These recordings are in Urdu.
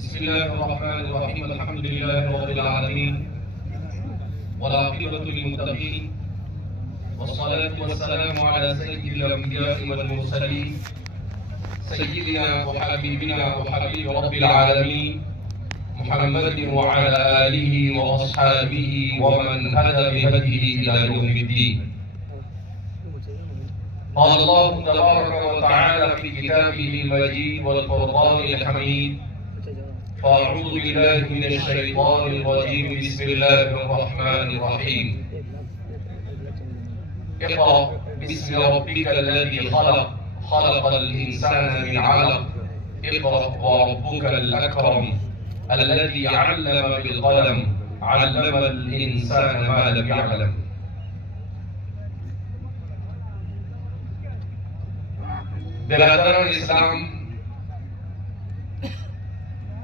بسم الله الرحمن الرحيم. الحمد لله رب العالمين والعاقبة للمتقين والصلاة والسلام على سيد الأنبياء والمرسلين سيدنا وحبيبنا وحبيب رب العالمين محمد وعلى آله وأصحابه ومن هدى بهديه إلى يوم الدين. قال الله تبارك وتعالى في كتابه المجيد والفرقان الحميد: فأعوذ بالله من الشيطان الرجيم. بسم الله الرحمن الرحيم. اقرأ باسم ربك الذي خلق خلق الإنسان من علق اقرأ وربك الأكرم الذي علم بالقلم علم الإنسان ما لم يعلم. برادران اسلام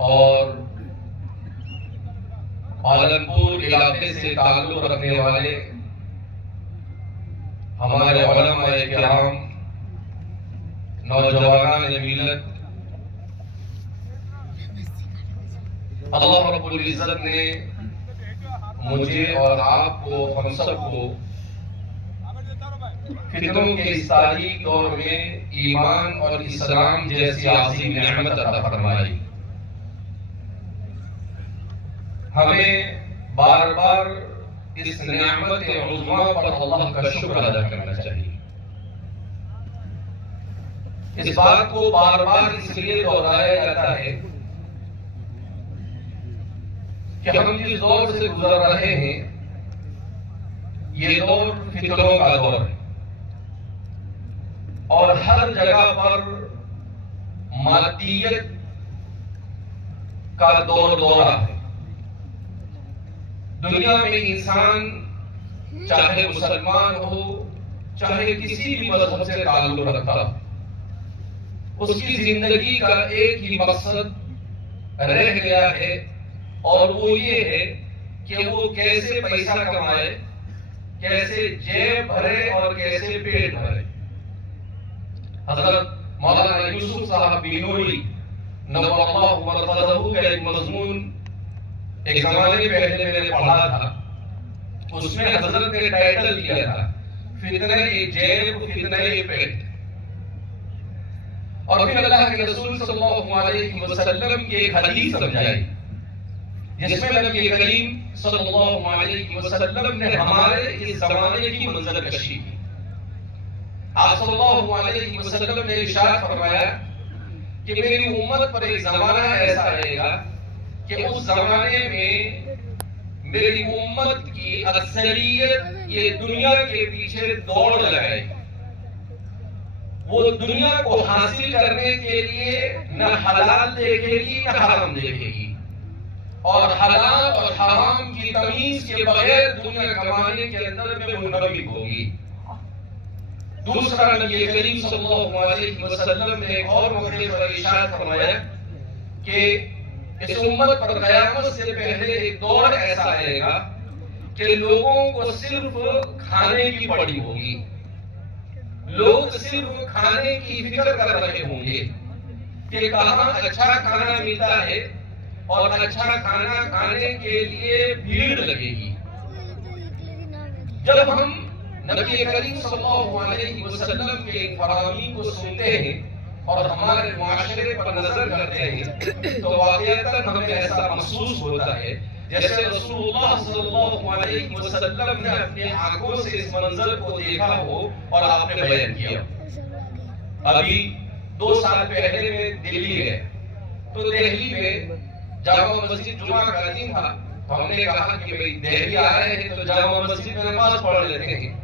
اور پالنپور علاقے سے تعلق رکھنے والے ہمارے علماء کرام، نوجوانان ملت، اللہ رب العزت نے مجھے اور آپ کو، ہم سب کو فتنوں کے اس تاریک دور میں ایمان اور اسلام جیسی عظیم نعمت عطا فرمائی. ہمیں بار بار اس نعمت عظمیٰ پر اللہ کا شکر ادا کرنا چاہیے. اس بات کو بار بار اس لیے دہرایا جاتا ہے کہ ہم جس دور سے گزر رہے ہیں یہ دور فتنوں کا دور ہے، اور ہر جگہ پر مادیت کا دورہ ہے. دنیا میں انسان چاہے مسلمان ہو، چاہے کسی بھی مذہب سے تعلق رکھتا ہو، اس کی زندگی کا ایک ہی مقصد رہ گیا ہے، اور وہ یہ ہے کہ وہ کیسے پیسہ کمائے، کیسے جیب بھرے اور کیسے پیٹ بھرے. حضرت مولانا یوسف صاحب بینوری نور اللہ مرتضہ کا ایک مضمون ایک زمانے پہلے میں نے پڑھا تھا. اس میں حضرت نے ٹائٹل دیا تھا فتنہ جیب فتنہ پیٹ. اور پھر اللہ کے رسول صلی اللہ علیہ وسلم کی ایک حدیث سمجھائی جس میں نبی کریم صلی اللہ علیہ وسلم نے ہمارے اس زمانے کی منظر کشی کی. آپ صلی اللہ علیہ وسلم نے ارشاد فرمایا کہ میری امت پر ایک زمانہ ایسا آئے گا کہ اس زمانے میں میری امت کی اکثریت یہ دنیا کے پیچھے دوڑ لگائے گی. وہ دنیا کو حاصل کرنے کے لیے نہ حلال دیکھے گی نہ حرام دیکھے گی، اور حلال اور حرام کی تمیز کے بغیر دنیا کمانے کے اندر میں منغمک ہوگی. دوسرا نبی کریم صلی اللہ علیہ وسلم نے ایک اور موقع پر ارشاد فرمایا کہ اس امت پر قیامت سے پہلے ایک دور ایسا آئے گا کہ لوگوں کو صرف کھانے کی پڑی ہوگی. لوگ صرف کھانے کی فکر کر رہے ہوں گے کہ کہاں اچھا کھانا ملتا ہے، اور اچھا کھانا کھانے کے لیے بھیڑ لگے گی. جب ہم نبی کریم صلی اللہ علیہ وسلم کے فرامین کو سنتے ہیں اور ہمارے معاشرے پر نظر کرتے ہیں تو واقعتاً ہمیں ایسا محسوس ہوتا ہے جیسے رسول اللہ صلی اللہ علیہ وسلم نے اپنے آنکھوں سے اس منظر کو دیکھا ہو اور آپ نے بیان کیا. ابھی 2 سال پہلے میں دلی گئے تو دہلی میں جامع مسجد جمعہ کا دن تھا، تو ہم نے کہا کہ بھئی دہلی آئے ہیں تو جامع مسجد میں نماز پڑھ لیتے ہیں.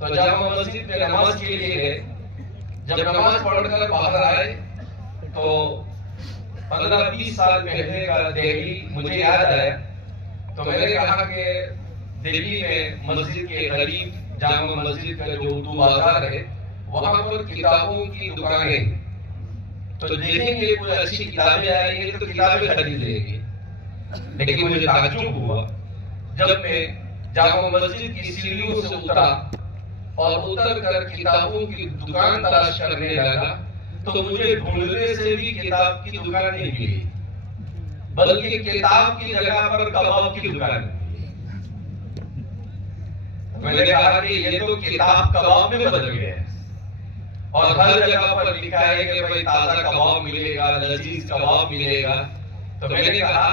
تو جامع مسجد میں نماز کے لیے گئے. جب نماز پڑھ کر باہر آئے تو 15-20 سال پہلے کا دہلی مجھے یاد آیا. تو میں نے کہا کہ دہلی میں مسجد کے قریب جامع مسجد کا جو اردو بازار ہے وہاں پر کتابوں کی دکانیں، تو دیکھیں گے کوئی اچھی کتابیں آئیں گی تو کتابیں خرید لیں گے. لیکن مجھے تعجب ہوا جب میں جامع مسجد کی سیڑھیوں سے اترا اور اتر کر کتابوں کی دکان تلاش کرنے لگا تو مجھے ڈھونڈنے سے بھی کتاب کی دکان نہیں ملی. بلکہ کتاب کی جگہ پر کباب کی دکان ہے۔ میں نے کہا کہ یہ تو کتاب کباب میں بدل گیا ہے، اور ہر جگہ پر لکھا ہے کہ بھائی تازہ کباب ملے گا، لذیذ کباب ملے گا۔ تو میں نے کہا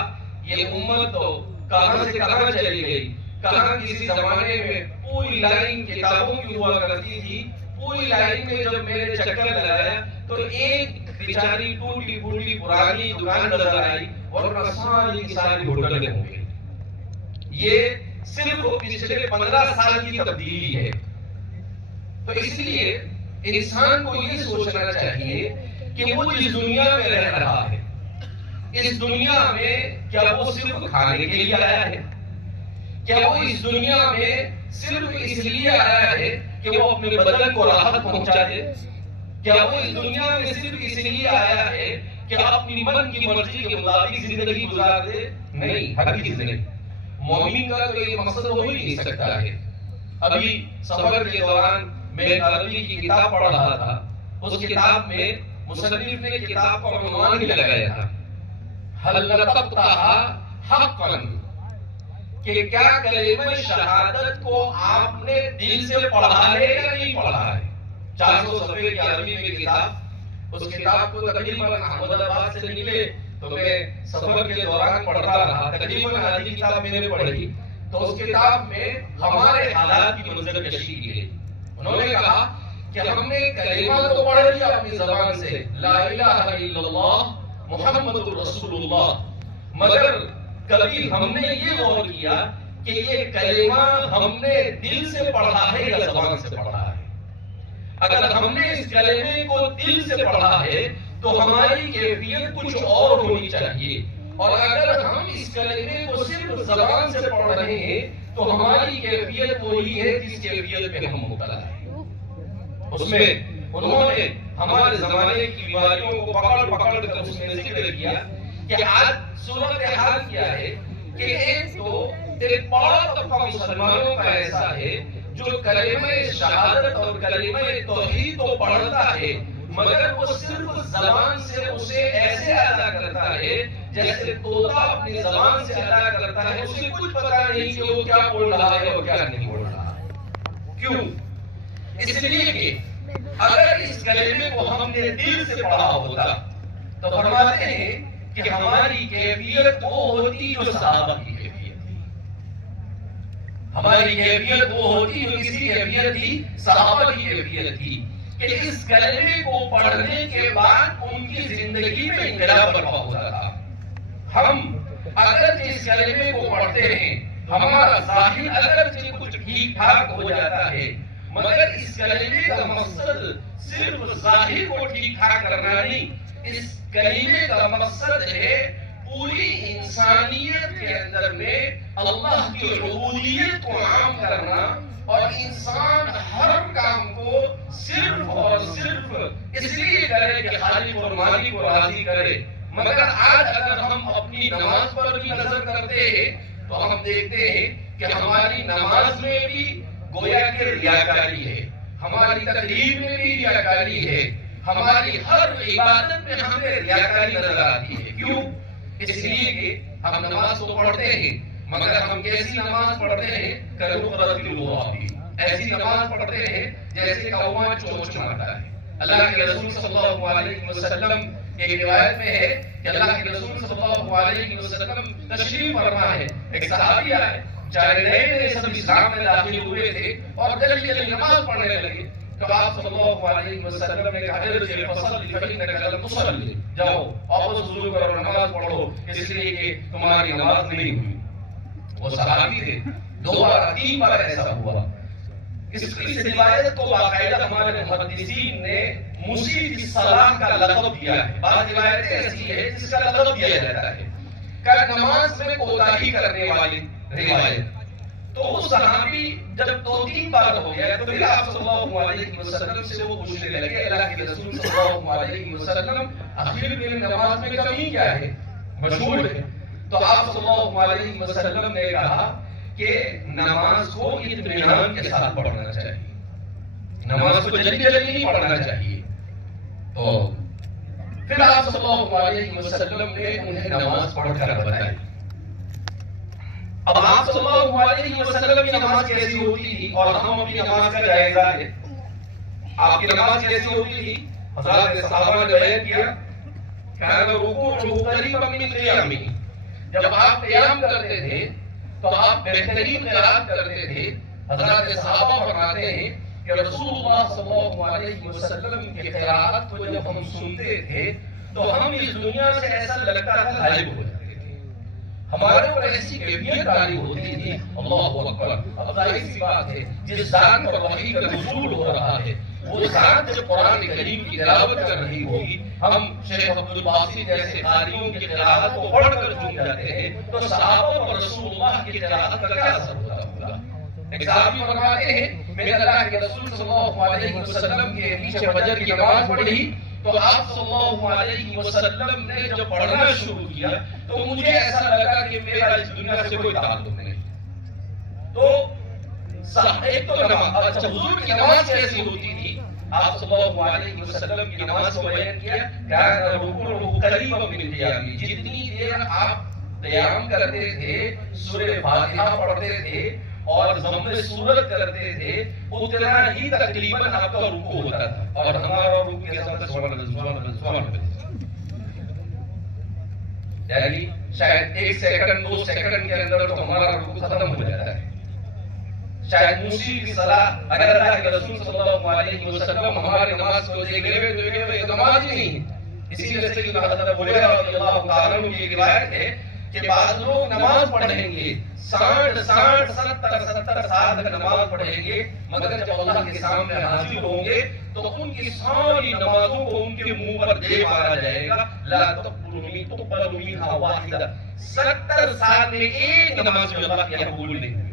یہ امت تو کہاں سے کہاں چلی گئی؟ کہاں کسی زمانے میں پوری لائن کتابوں کی ہوا کرتی تھی، پوری لائن میں جب میں نے چکر لگایا تو ایک بیچاری ٹوٹی پھوٹی پرانی دکان نظر آئی، اور ساری کی ساری ہوٹلیں ہوں گی۔ یہ صرف پچھلے 15 سال کی تبدیلی ہے۔ تو اس لیے انسان کو یہ سوچنا چاہیے کہ وہ جس دنیا میں رہ رہا ہے، اس دنیا میں کیا وہ صرف کھانے کے لیے آیا ہے؟ کیا وہ اس دنیا میں صرف اس لیے آیا ہے کہ وہ اپنے بدن کو راحت پہنچا دے؟ کیا وہ اس دنیا میں صرف اس لیے آیا ہے کہ اپنی من کی مرضی کے مطابق زندگی گزار دے؟ نہیں، ہرگز نہیں۔ مومن کا تو یہ مقصد ہو ہی نہیں سکتا ہے۔ ابھی سفر کے دوران میں عربی کی کتاب پڑھ رہا تھا، اس کتاب میں مصنف نے کتاب کا عنوان ہی لگایا تھا حل نطقتها حقا، کہ کیا کلمہ شہادت کو آپ نے دل سے پڑھا ہے یا نہیں پڑھا ہے؟ 400 صفحے کی عربی میں کتاب، اس کتاب کو تقریباً احمد آباد سے نکلے تو میں سفر کے دوران پڑھتا رہا، تقریباً آدھی کتاب میں نے پڑھی۔ تو اس کتاب میں ہمارے حالات کی منظر کشی کی گئی۔ انہوں نے کہا کہ ہم نے کلمہ تو پڑھ لیا اپنی زبان سے، لا الہ الا اللہ محمد رسول اللہ، مگر کبھی ہم نے یہ غور کیا کہ یہ کلمہ ہم نے دل سے پڑھا ہے یا زبان سے پڑھا ہے؟ اگر ہم نے اس کلمے کو دل سے پڑھا ہے تو ہماری کیفیت کچھ اور ہونی چاہیے، اور اگر ہم اس کلمے کو صرف زبان سے پڑھ رہے ہیں تو ہماری کیفیت وہی ہے جس کیفیت پہ ہم مبتلا ہیں۔ اس میں انہوں نے ہمارے زمانے کی بیماریوں کو پکڑ کر اس میں ذکر کیا کہ آج صورتحال کیا ہے کہ ایک بڑا طبقہ مسلمانوں کا ایسا ہے جو کلمہ شہادت اور کلمہ توحید کو پڑھتا ہے، مگر وہ صرف زبان سے اسے ایسے ادا کرتا ہے جیسے طوطا اپنی زبان سے ادا کرتا ہے، اسے کچھ پتہ نہیں کہ وہ کیا بول رہا ہے اور کیا نہیں بول رہا ہے۔ کیوں؟ اس لیے کہ اگر اس کلمے کو ہم نے دل سے پڑھا ہوتا تو فرماتے ہیں کہ ہماری کیفیت وہ ہوتی جو صحابہ کی کیفیت تھی، ہماری کیفیت وہ ہوتی جو کسی کیفیت تھی، صحابہ کی کیفیت تھی، کہ اس کلمے کو پڑھنے کے بعد ان کی زندگی میں انقلاب برپا ہوتا تھا۔ ہم اگر اس کلمے کو پڑھتے ہیں، ہمارا ظاہر اگرچہ کچھ ٹھیک ٹھاک ہو جاتا ہے، مگر اس کلمے کا مقصد صرف ظاہر کو ٹھیک ٹھاک کرنا نہیں، اس کلمے کا مقصد ہے پوری انسانیت کے اندر میں اللہ کی عبودیت کو عام کرنا، اور انسان ہر کام کو صرف اور صرف اس لیے کرے کہ خالق اور مالک کو راضی کرے۔ مگر آج اگر ہم اپنی نماز پر بھی نظر کرتے ہیں تو ہم دیکھتے ہیں کہ ہماری نماز میں بھی گویا کہ ریاکاری ہے، ہماری تقریر میں بھی ریاکاری ہے، ہماری ہر عبادت میں ہمیں ریاکاری نظر آتی ہے۔ کیوں؟ اس لیے کہ ہم نماز تو پڑھتے ہیں، مگر ہم کیسی نماز پڑھتے ہیں؟ ایسی نماز پڑھتے ہیں جیسے کوما چونچ مارتا ہے۔ اللہ کے رسول صلی اللہ علیہ وسلم ایک روایت میں ہے کہ اللہ کے رسول صلی اللہ علیہ وسلم تشریف فرما ہے، ایک صحابی آئے، چاہے نئے نئے سب اسلام میں داخل ہوئے تھے اور جلدی جلدی نماز پڑھنے لگے، تو آپ صلی اللہ علیہ وسلم نے کہا ارجع فصلی فإنک لم تصلی، جاؤ واپس رجوع کرو، نماز پڑھو، اس لیے کہ تمہاری نماز نہیں ہوئی۔ وہ صحابی تھے، 2 بار 3 بار ایسا ہوا۔ اس روایت کو باقاعدہ ہمارے محدثین نے مسیء الصلاۃ کا لقب دیا ہے۔ بعض روایتیں ایسی ہے جس کا لقب دیا جاتا ہے کہ نماز میں کوتاہی کرنے والی روایت۔ تو وہ صحابی جب 2-3 بار ہو گیا تو پھر آپ صلی اللہ علیہ وسلم سے وہ پوچھنے لگے، اللہ کے رسول صلی اللہ علیہ وسلم آخر میری نماز میں کمی کیا ہے، مشہور ہے؟ تو آپ صلی اللہ علیہ وسلم نے کہا کہ نماز کو اطمینان کے ساتھ پڑھنا چاہیے، نماز کو جلدی جلدی نہیں پڑھنا چاہیے۔ تو پھر آپ صلی اللہ علیہ وسلم نے انہیں نماز پڑھ کر بتائی. اب آپ صلی اللہ علیہ وسلم کی نماز کیسی ہوتی تھی اور ہم اپنی نماز کا جائزہ لیں. آپ کی نماز کیسی ہوتی تھی؟ حضرات صحابہ نے بیان کیا کان رکوعہ قریبا من قیامہ. جب آپ قیام کرتے تھے تو آپ بہترین قرات کرتے تھے. حضرات صحابہ فرماتے ہیں کہ رسول اللہ صلی اللہ علیہ وسلم کی قرات کو جب ہم سنتے تھے تو ہم اس دنیا سے ایسا لگتا تھا غائب ہو جاتے تھے. ہمارے اوپر ایسی کیفیت تاری ہوتی تھی. اللہ اکبر. اب ظاہر سی بات ہے جس ذات پر وحی کا نزول ہو رہا ہے وہ ذات جب قرآن کریم کی تلاوت کر رہی ہوگی ہم شیخ عبد الباسط جیسے قاریوں کی قراءت کو پڑھ کر جھوم جاتے ہیں تو صحابہ اور رسول اللہ کی قراءت کا کیا اثر ہوتا ہوگا. ایک صحابی فرماتے ہیں میں اللہ کے رسول صلی اللہ علیہ وسلم کے پیچھے فجر کی نماز پڑھی تو آپ صلی اللہ علیہ وسلم نے جب پڑھنا شروع کیا تو مجھے ایسا لگا کہ میرا اس دنیا سے کوئی تعلق نہیں. تو ایک تو نماز, اچھا حضور کی نماز کیسی ہوتی تھی؟ آپ صلی اللہ علیہ وسلم کی نماز کو بیان کیا کان رکوعہ قریبا من قیامہ. جتنی دیر آپ قیام کرتے تھے سورہ فاتحہ پڑھتے تھے اور ضم سورت کرتے تھے اتنا ہی تقریباً آپ کا رکوع ہوتا تھا. اور ہمارا رکوع کیسا ہوتا ہے؟ سبحان اللہ سبحان اللہ سبحان اللہ. یعنی شاید 1 سیکنڈ 2 سیکنڈ کے اندر تو ہمارا رکوع ختم ہو جاتا ہے. شاید موسیقی کی صلاح اگر اللہ کے رسول صلی اللہ علیہ وسلم ہماری نماز کو دیکھ لے تو یہ نماز ہی نہیں. اسی لیے سیدنا حضرت ابو ہریرہ رضی اللہ تعالیٰ عنہ کی ایک روایت ہے کہ بعض لوگ نماز پڑھیں گے 60 70 سال تک نماز پڑھیں گے مگر جب اللہ کے سامنے حاضر ہوں گے تو ان کی ساری نمازوں کو ان کے منہ پر دے مارا جائے گا. لا تقبل منها واحدہ. 70 سال میں ایک نماز بھی اللہ کی قبول نہیں.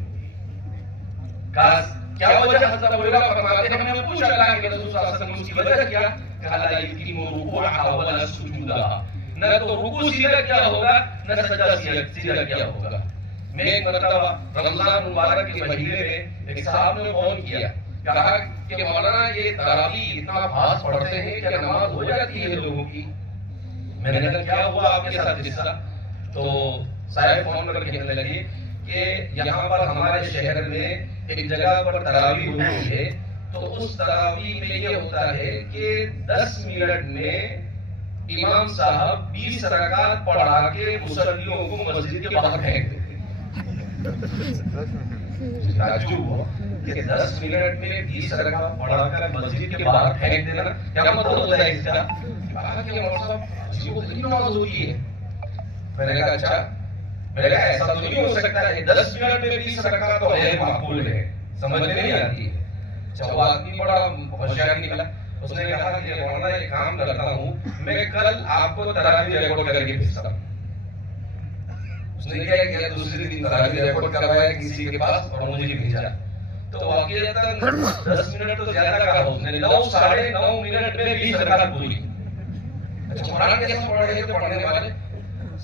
کیا وجہ؟ حضرت ابو ہریرہ فرماتے ہیں ہم نے پوچھا اللہ کے رسول صلی اللہ علیہ وسلم اس کی وجہ کیا؟ کہا لا یتم رکوعها ولا سجودها. نہ تو رکوع سیدھا کیا ہوگا نہ سجدہ سیدھا کیا ہوگا. میں ایک مرتبہ رمضان مبارک کے مہینے میں ایک صاحب نے فون کیا کہا کہ مولانا یہ تراویح اتنا فاسٹ پڑھتے ہیں کہ نماز ہو جاتی ہے لوگوں کی. میں نے کہا کیا ہوا آپ کے ساتھ قصہ؟ تو صاحب فون کر کے کہنے لگے کہ یہاں پر ہمارے شہر میں ایک جگہ پر تراویح ہوتی ہے تو اس تراویح میں یہ ہوتا ہے کہ 10 منٹ میں امام صاحب 20 رکعات پڑھا کے مصلیوں کو مسجد کے باہر پھینک دیتے. تعجب ہوا کہ 10 منٹ میں 20 رکعات پڑھا کر مسجد کے باہر پھینک دینا کیا مطلب ہوتا ہے اس کا؟ کہا کہ مولانا صاحب اسی کو کتنی نماز ہوتی ہے. میں نے کہا اچھا. میں نے کہا ایسا تو نہیں ہو سکتا ہے 10 منٹ میں 20 رکعات تو ہے معقول ہے سمجھ میں نہیں آتی ہے. اچھا وہ آدمی بڑا ہوشیار نکلا. اس نے کہا کہ مولانا ایک کام کرتا ہوں میں کل آپ کو تراویح ریکارڈ کر کے بھیجتا ہوں. اس نے کیا کیا دوسرے دن تراویح ریکارڈ کروایا کسی کے پاس اور مجھے بھیجا. تو واقعیتاً 10 منٹ تو زیادہ کہا اس نے 9 ساڑھے 9 منٹ میں 20 رکعت پوری. اچھا قرآن کیسے پڑھ رہے تھے پڑھنے والے؟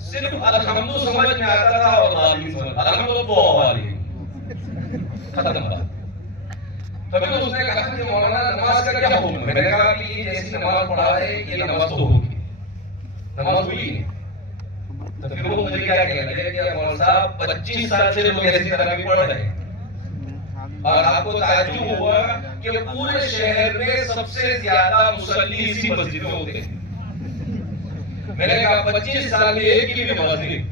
صرف الحمد سمجھ میں آتا تھا اور ظالم سمجھ الحمد تو والی ختم بات. تبھی اس نے کہا کہ مولانا نماز کا کیا حکم ہے؟ میں نے کہا کہ یہ جیسی نماز پڑھا ہے یہ نماز تو ہوگی. نماز ہوئی نہیں. تو پھر وہ مجھے کیا کہنے لگے کہ مولانا صاحب 25 سال سے لوگ ایسی طرح بھی پڑھ رہے ہیں اور آپ کو تعجب ہوا کہ پورے شہر میں سب سے زیادہ مصلی اسی مسجد میں ہوتے ہیں. میں نے کہا 25 سال میں ایک کی بھی نماز نہیں.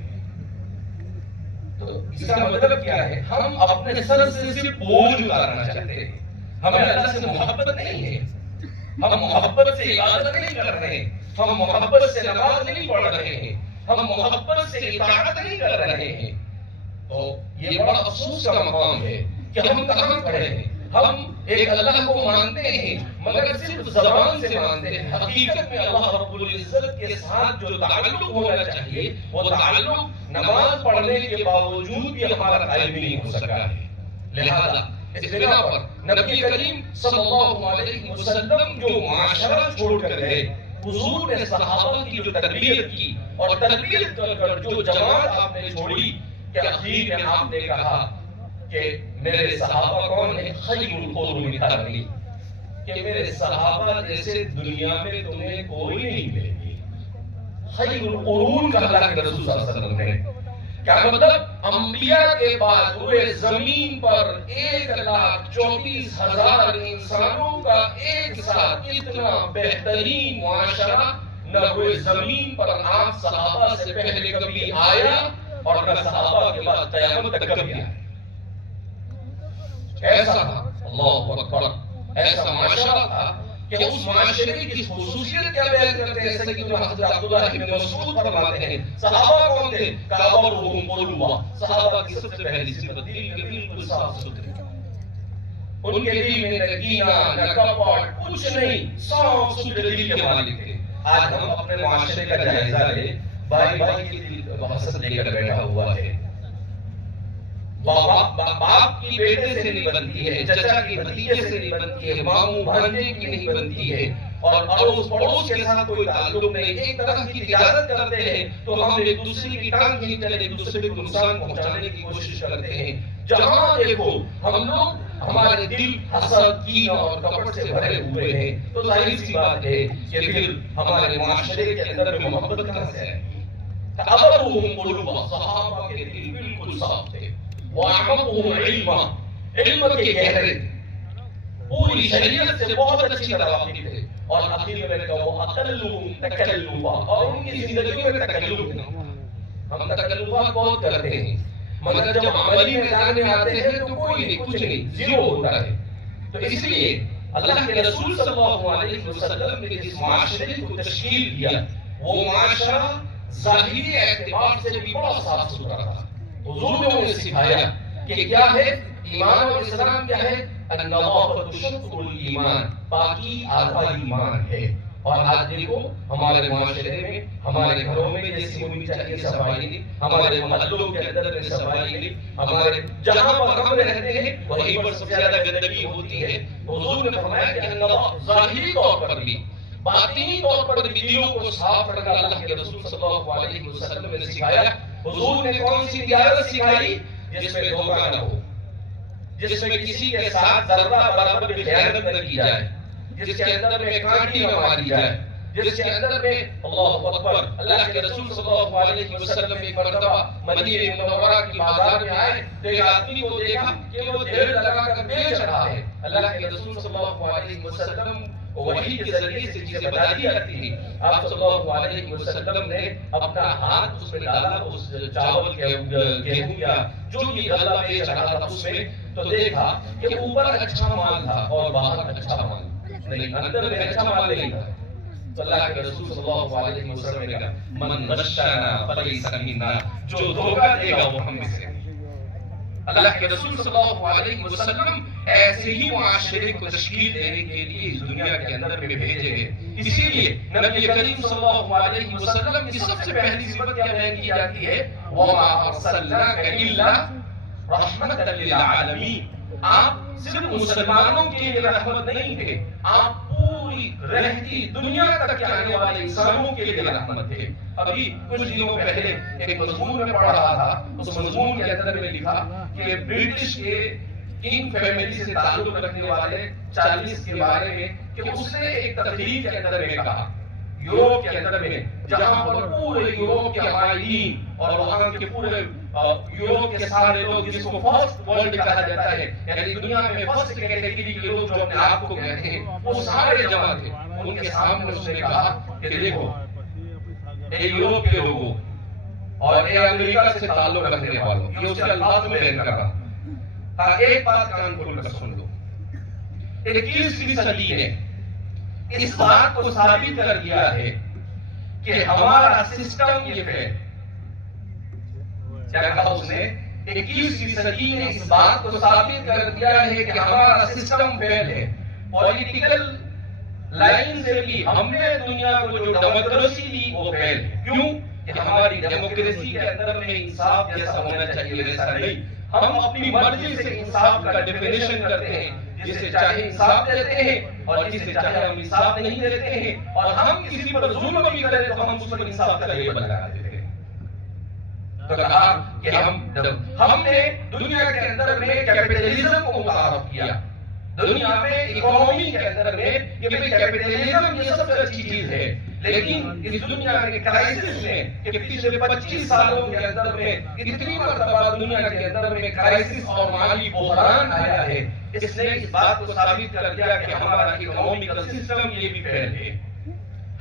تو اس کا مطلب کیا ہے؟ ہم اپنے سر سے صرف بوجھ اتارنا چاہتے ہیں. ہمیں اللہ سے محبت نہیں ہے. ہم محبت سے عبادت نہیں کر رہے ہیں. ہم محبت سے نماز نہیں پڑھ رہے ہیں. ہم محبت سے اطاعت نہیں کر رہے ہیں. تو یہ بڑا افسوس کا مقام ہے کہ ہم کہاں کھڑے ہیں. ہم ایک اللہ کو مانتے ہیں مگر صرف زبان سے مانتے ہیں. حقیقت میں اللہ رب العزت کے ساتھ جو تعلق ہونا چاہیے وہ تعلق نماز پڑھنے کے باوجود بھی ہمارا قائم نہیں ہو سکا ہے. لہذا اس بنا پر نبی کریم صلی اللہ علیہ وسلم جو معاشرہ چھوڑ کر گئے حضور نے صحابہ کی جو تربیت کی اور تربیت کر جو جماعت آپ نے چھوڑی کہ اخیر میں آپ نے کہا کہ میرے صحابہ کون ہیں؟ خیر القرون قرنی. کہ میرے صحابہ جیسے دنیا میں تمہیں کوئی نہیں ملے گی. خیر القرون کہا اللہ کے رسول صلی اللہ علیہ وسلم نے. کیا مطلب انبیاء کے بعد روئے زمین پر 1,24,000 انسانوں کا ایک ساتھ اتنا بہترین معاشرہ نہ روئے زمین پر آپ صحابہ سے پہلے کبھی آیا اور نہ صحابہ کے بعد قیامت تک کبھی آیا. ایسا تھا اللہ اکبر، ایسا معاشرہ تھا کہ اس معاشرے کی خصوصیت کیا بیان کرتے ہیں؟ سیدنا حضرت عبداللہ ابن مسعود فرماتے ہیں صحابہ کون تھے؟ کابرهم قلوبا، صحابہ کی سب سے پہلی صفت دل کے بالکل صاف ستھرے، ان کے دل میں نہ کینہ نہ کپٹ کچھ نہیں، صاف ستھرے دل کے مالک تھے. آج ہم اپنے معاشرے کا جائزہ لیں، بھائی کے دل حسد لے کر بیٹھا ہوا ہے، باپ کی بیٹے سے نہیں بنتی ہے، چچا کی بھتیجے سے نہیں بنتی ہے، ماموں بھانجے کی نہیں بنتی ہے، اور اڑوس پڑوس کے ساتھ کوئی تعلق نہیں. ایک طرح کی تجارت کرتے ہیں تو ہم ایک دوسرے کی ٹانگ کھینچ کر ایک دوسرے کو نقصان پہنچانے کی کوشش کرتے ہیں. جہاں دیکھو ہم لوگ ہمارے دل حسد کینہ اور کپٹ سے بھرے ہوئے ہیں تو ظاہر سی بات ہے کہ پھر ہمارے معاشرے کے اندر میں محبت کہاں سے آئے؟ کابرهم قلوبا، صحابہ کے دل بالکل صاف تھے. وَعَمَقُهُ عِلْمًا، علم کے گہرے پوری شریعت سے بہت اچھی طرح واقف تھے. اور اخیر میں کہا وَأَقَلُّهُمْ تَكَلُّفًا، اور ان کی زندگیوں میں تکلف نہیں. ہم تکلفات بہت کرتے ہیں مگر جب عملی میدان میں آتے ہیں تو کوئی نہیں، کچھ نہیں، زیرو ہوتا ہے. تو اس لیے اللہ کے رسول صلی اللہ علیہ وسلم نے جس معاشرے کو تشکیل دیا وہ معاشرہ ظاہری اعتبار سے بھی بہت صاف ستھرا تھا. حضور نے انہیں سکھایا کہ کیا ہے ایمان اور اسلام، کیا ہے النظافۃ شطر الایمان، پاکی آدھا ایمان ہے. اور آج دیکھو ہمارے معاشرے میں، ہمارے گھروں میں جیسی ہونی چاہیے صفائی نہیں، ہمارے محلوں کے اندر میں صفائی نہیں، ہمارے جہاں پر ہم رہتے ہیں وہیں پر سب سے زیادہ گندگی ہوتی ہے. حضور نے فرمایا کہ ظاہری طور پر بھی باطنی طور پر بھی دلوں کو صاف رکھنا اللہ کے رسول صلی اللہ علیہ وسلم نے سکھایا. حضور نے کون سی تجارت سکھائی؟ جس میں دھوکہ نہ ہو، جس میں کسی کے ساتھ ذرہ برابر بھی خیانت نہ کی جائے، جس کے اندر میں کانٹی نہ ماری جائے، جس کے اندر میں اللہ اکبر. اللہ کے رسول صلی اللہ علیہ وسلم ایک مرتبہ مدینہ منورہ کی بازار میں آئے تو ایک آدمی کو دیکھا کہ وہ ڈھیر لگا کر بیچ رہا ہے. اللہ کے رسول صلی اللہ علیہ وسلم وحی کے ذریعے سے چیزیں بتا دی جاتی ہیں. آپ صلی اللہ علیہ وسلم نے اپنا ہاتھ اس میں ڈالا، اس چاول گیہوں یا جو بھی غلہ بیچ رہا تھا اس میں، تو دیکھا کہ اوپر اچھا مال تھا اور باہر اچھا مال نہیں، اندر میں اچھا مال نہیں تھا. تو اللہ کے رسول صلی اللہ علیہ وسلم نے کہا من غشنا فلیس منا، جو دھوکہ دے گا وہ ہم میں سے. اللہ کے رسول صلی اللہ علیہ وسلم ایسے ہی معاشرے کو تشکیل دینے کے لیے اس دنیا کے اندر میں بھیجے گئے. اسی لیے نبی کریم صلی اللہ علیہ وسلم کی سب سے پہلی صفت کیا بیان کی جاتی ہے؟ وَمَا أَرْسَلْنَاكَ إِلَّا رَحْمَةً لِلْعَالَمِينَ. آپ صرف مسلمانوں کے لیے رحمت نہیں تھے، آپ پوری رہتی دنیا تک کے آنے والے انسانوں کے لیے رحمت تھے. ابھی کچھ دنوں پہلے ایک مضمون میں پڑھ رہا تھا، اس مضمون کے اندر میں لکھا کہ برٹش کے کنگ فیملی سے تعلق رکھنے والے 40 کے بارے میں کہ اس نے ایک تقریر کے اندر میں کہا یورپ کے اندر میں جہاں پر پورے یورپ کے مائلین اور وہاں کے پورے یورپ کے سارے لوگ جس کو فرسٹ ورلڈ کہا جاتا ہے، یعنی دنیا میں فرسٹ کیٹیگری کے لوگ جو اپنے آپ کو کہتے ہیں وہ سارے جمع تھے. ان کے سامنے اس نے کہا کہ دیکھو اے یورپ کے لوگوں اور اے امریکہ سے تعلق رکھنے والوں، یہ اس کے الفاظ میں بیان کر رہا. ایک بات کان کھول کر سن لو، 21ویں صدی نے اس بات کو ثابت کر دیا ہے کہ ہمارا سسٹم یہ فیل. کیا کہا اس نے؟ 21ویں صدی نے اس بات کو ثابت کر دیا ہے کہ ہمارا سسٹم فیل ہے. پولیٹیکل لائن سے بھی ہم نے دنیا کو جو ڈیموکریسی دی وہ فیل ہے. کیوں؟ کہ ہماری ڈیموکریسی کے اندر میں انصاف جیسا ہونا چاہیے ویسا نہیں. ہم اپنی مرضی سے انصاف کا ڈیفینیشن کرتے ہیں، جسے چاہے انصاف دیتے ہیں اور جسے چاہے ہم انصاف نہیں دیتے ہیں. اور ہم کسی پر ظلم بھی کریں تو ہم اس پر انصاف کا لیبل لگا دیتے ہیں. تو کہا کہ ہم نے دنیا کے اندر میں کیپٹلزم کو متعارف کیا. دنیا میں اکانومی کے اندر میں کہ کیپٹلزم یہ سب سے اچھی چیز ہے، لیکن اس دنیا کے کرائسس میں کہ پچھلے 25 سالوں کے اندر میں اتنی مرتبہ دنیا کے اندر میں کرائسس اور مالی بحران آیا ہے، اس نے اس بات کو ثابت کر دیا کہ ہمارا اکنامیکل سسٹم یہ بھی فیل ہے۔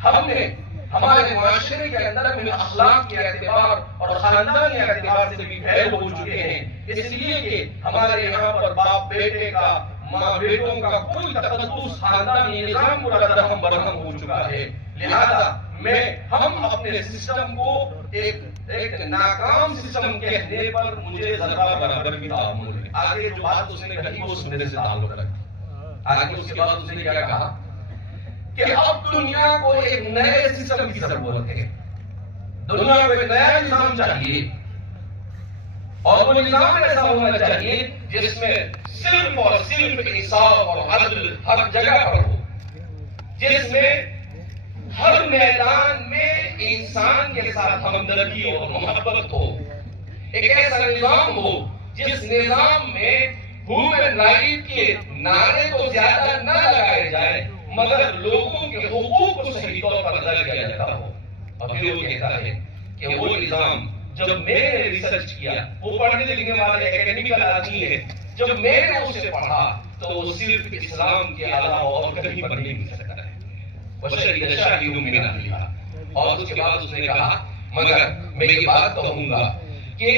ہم نے ہمارے معاشرے کے اندر میں اخلاق کے اعتبار اور خاندانی اعتبار سے بھی فیل ہو چکے ہیں، اس لیے کہ ہمارے یہاں پر باپ بیٹے کا، ماں بیٹوں کا کوئی تقدس خاندانی نظام پورا درہم برہم ہو چکا ہے۔ لہذا ہم اپنے سسٹم کو ایک ناکام سسٹم کہنے پر مجھے ذرا برابر بھی تعامل ہے۔ آگے جو بات اس نے کہی وہ سننے سے تعلق رکھتی، آگے اس کے بعد اس نے کیا کہا کہ اب دنیا کو ایک نئے سسٹم کی ضرورت ہے، دنیا کو ایک نیا نظام چاہیے، اور وہ نظام ایسا ہونا چاہیے جس میں صرف اور صرف انصاف اور عدل ہر جگہ پر ہو، جس میں ہر میدان میں انسان کے ساتھ ہمدردی اور محبت ہو، ایک ایسا نظام ہو جس نظام میں ہیومن رائٹ کے نعرے تو زیادہ نہ لگائے جائے مگر لوگوں کے حقوق کو صحیح طور پر ادا کیا جاتا ہو۔ اور پھر وہ کہتا ہے کہ وہ نظام جب میں نے ریسرچ کیا، وہ پڑھنے لکھنے والے ایکڈیمکل آدمی ہے، جب میں نے اسے پڑھا تو وہ صرف اسلام کے علاوہ اور کہیں پر نہیں مل سکتا ہے، وَشَهِدَ شَاهِدٌ مِّنْ أَهْلِهَا۔ اور اس کے بعد اس نے کہا مگر میں یہ بات کہوں گا کہ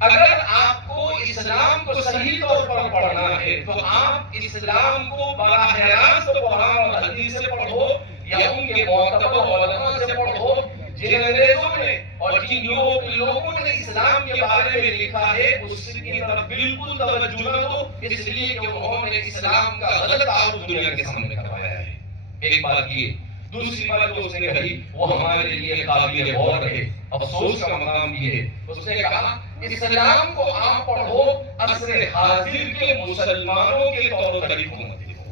اگر آپ کو اسلام کو صحیح طور پر پڑھنا ہے تو آپ اسلام کو براہ راست قرآن اور حدیث سے پڑھو یا ان کے معتبر علماء سے پڑھو، جن انگریزوں نے اور جن لوگوں نے اسلام کے بارے میں لکھا ہے اس کی طرف بالکل توجہ نہ دو، اس لیے کہ انہوں نے اسلام کا غلط تعارف دنیا کے سامنے کروایا ہے۔ ایک بات یہ، دوسری بات جو اس نے کہی وہ ہمارے لیے قابل غور ہے، افسوس کا مقام یہ ہے، اس نے کہا اسلام کو آپ پڑھو عصر حاضر کے مسلمانوں کے طور و طریقوں میں دیکھو،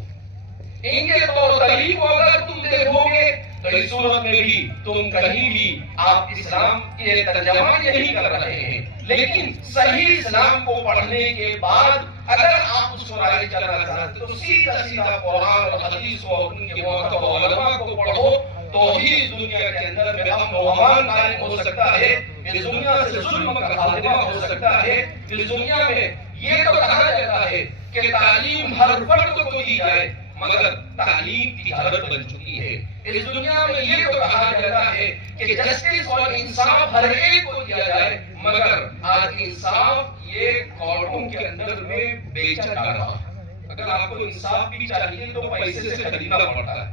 ان کے طور و طریقوں اگر تم دیکھو گے تو اس صورت میں بھی تم کہیں بھی آپ اسلام کے ترجمہ نہیں کر رہے ہیں، لیکن صحیح اسلام کو پڑھنے کے بعد اگر آپ اس کو رائے چلنا چاہتے تو سیدھا سیدھا قرآن اور حدیث اور ان کے معتبر علماء کو پڑھو، تو ہی دنیا کے اندر میں امن و امان قائم ہو سکتا ہے، اس دنیا سے ظلم کا خاتمہ ہو سکتا ہے۔ اس دنیا میں یہ تو کہا جاتا ہے کہ تعلیم ہر فرد کو دی جائے مگر تعلیم تجارت بن چکی ہے، اس دنیا میں یہ تو کہا جاتا ہے کہ جسٹس اور انصاف ہر ایک کو دیا جائے مگر آج انصاف یہ کورٹوں کے اندر میں بیچا جا رہا ہے۔ اگر آپ کو انصاف بھی چاہیے تو پیسے سے خریدنا پڑتا ہے،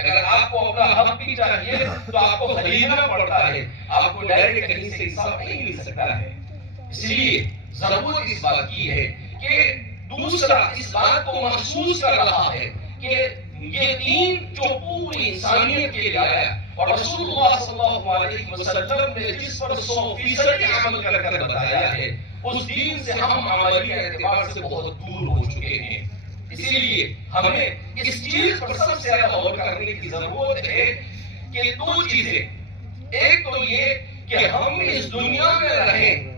اگر آپ کو اپنا حق بھی چاہیے تو آپ کو خریدنا پڑتا ہے، آپ کو ڈائریکٹ کہیں سے انصاف نہیں مل سکتا ہے۔ اس لیے ضرورت اس بات کی ہے کہ دوسرا اس بات کو محسوس کر رہا ہے کہ یہ دین جو پوری انسانیت کے لیے آیا اور رسول اللہ صلی اللہ علیہ وسلم نے جس پر 100% عمل کر کر بتایا ہے، اس دین سے ہم عملی اعتبار سے بہت دور ہو چکے ہیں۔ اسی لیے ہمیں اس چیز پر سب سے زیادہ غور کرنے کی ضرورت ہے کہ دو چیزیں، ایک تو یہ کہ ہم اس دنیا میں رہیں